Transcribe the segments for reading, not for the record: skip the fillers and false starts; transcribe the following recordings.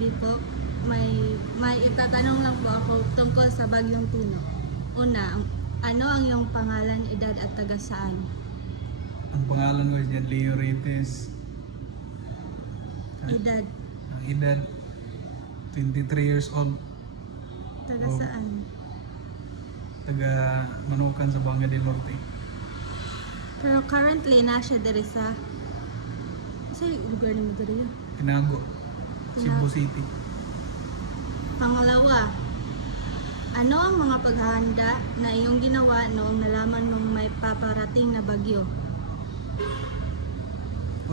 TV po. May itatanong lang po ako tungkol sa Bagyong Tino. Una, ano ang iyong pangalan, edad at taga saan? Ang pangalan ko is Leo Rites. Edad, Ang edad 23 years old. taga Oh. saan? Taga Manukan sa Banga del Norte. Pero currently, nasa diri sa lugar ni mo diri? Tinago. Cebu City. Pangalawa, ano ang mga paghahanda na iyong ginawa noong nalaman mong may paparating na bagyo?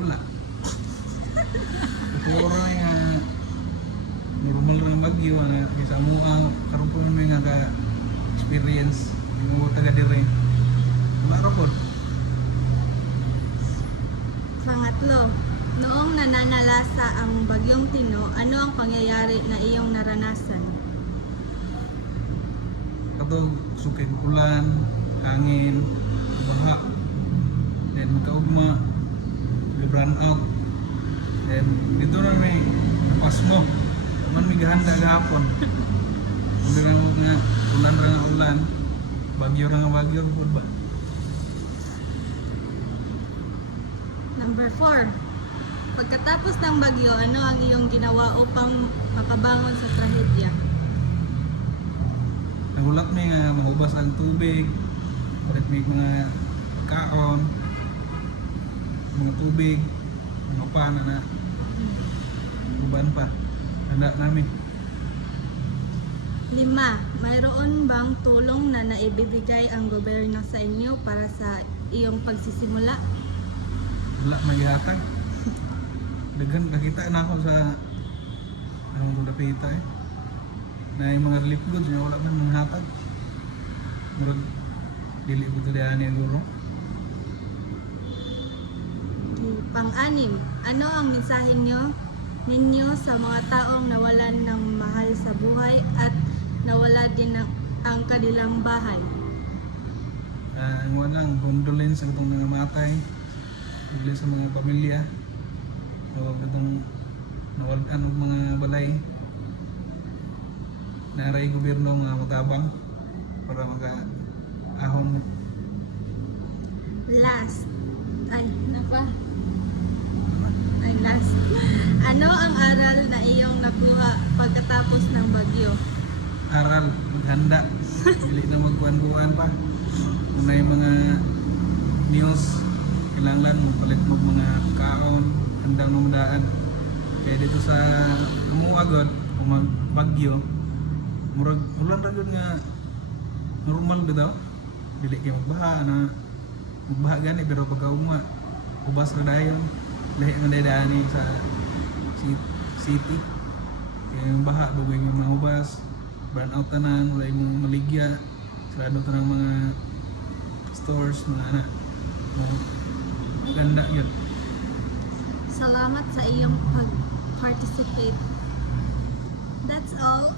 Wala. Puro na nga normal lang bagyo na bisa mo karon po may nga ka experience mo taga dire. Wala ra pod. Pangatlo, noong nananalasa ang Bagyong Tino, ano ang pangyayari na iyong naranasan? Katong sukid ulan, hangin, baha, then kaugma, run out, then dito na may napasmo, man may gahanda gahapon. Kung na mo nga ulan ra nga ulan, bagyo ra nga bagyo, pod ba? Number 4, pagkatapos ng bagyo, ano ang iyong ginawa upang makabangon sa trahedya? Nahulak may nga mahubas ang tubig, ulit may mga pagkaon, mga tubig, mga pana na uban pa. Handa namin. 5, mayroon bang tulong na naibibigay ang gobyerno sa inyo para sa iyong pagsisimula? Wala magihatag. Daghan nakita na ako sa anong tudapita na yung mga relief goods na wala man manghatag. Murag dili ko to diyan ni guro. Pang-6, ano ang mensahe ninyo sa mga taong nawalan ng mahal sa buhay at nawala din ang kanilang bahay? Ang walang condolence sa itong mga matay. Bili sa mga pamilya. So itong nawalan ng mga balay. Naray gobyerno mga matabang para maka-ahon mo. Last. Last. Ano ang aral na iyong nakuha pagkatapos ng bagyo? Aral, maghanda. Dili na magkuhan-kuhan pa. Kung na yung mga news, kailangan mo palit mo mga kaon, handa mo madaan. Kaya dito sa Amuagod, kung magbagyo, murag ulan ra gyud nga normal bitaw. Dili kay magbaha na magbaha gani pero pagka ubas ra dayon. Lahi nga dadani sa city. Kaya yung baha bagay nga mga ubas, burn out tanan, wala yung maligya, sarado tanang mga stores, mga anak. Ganda yun. Salamat sa iyong pag-participate. That's all.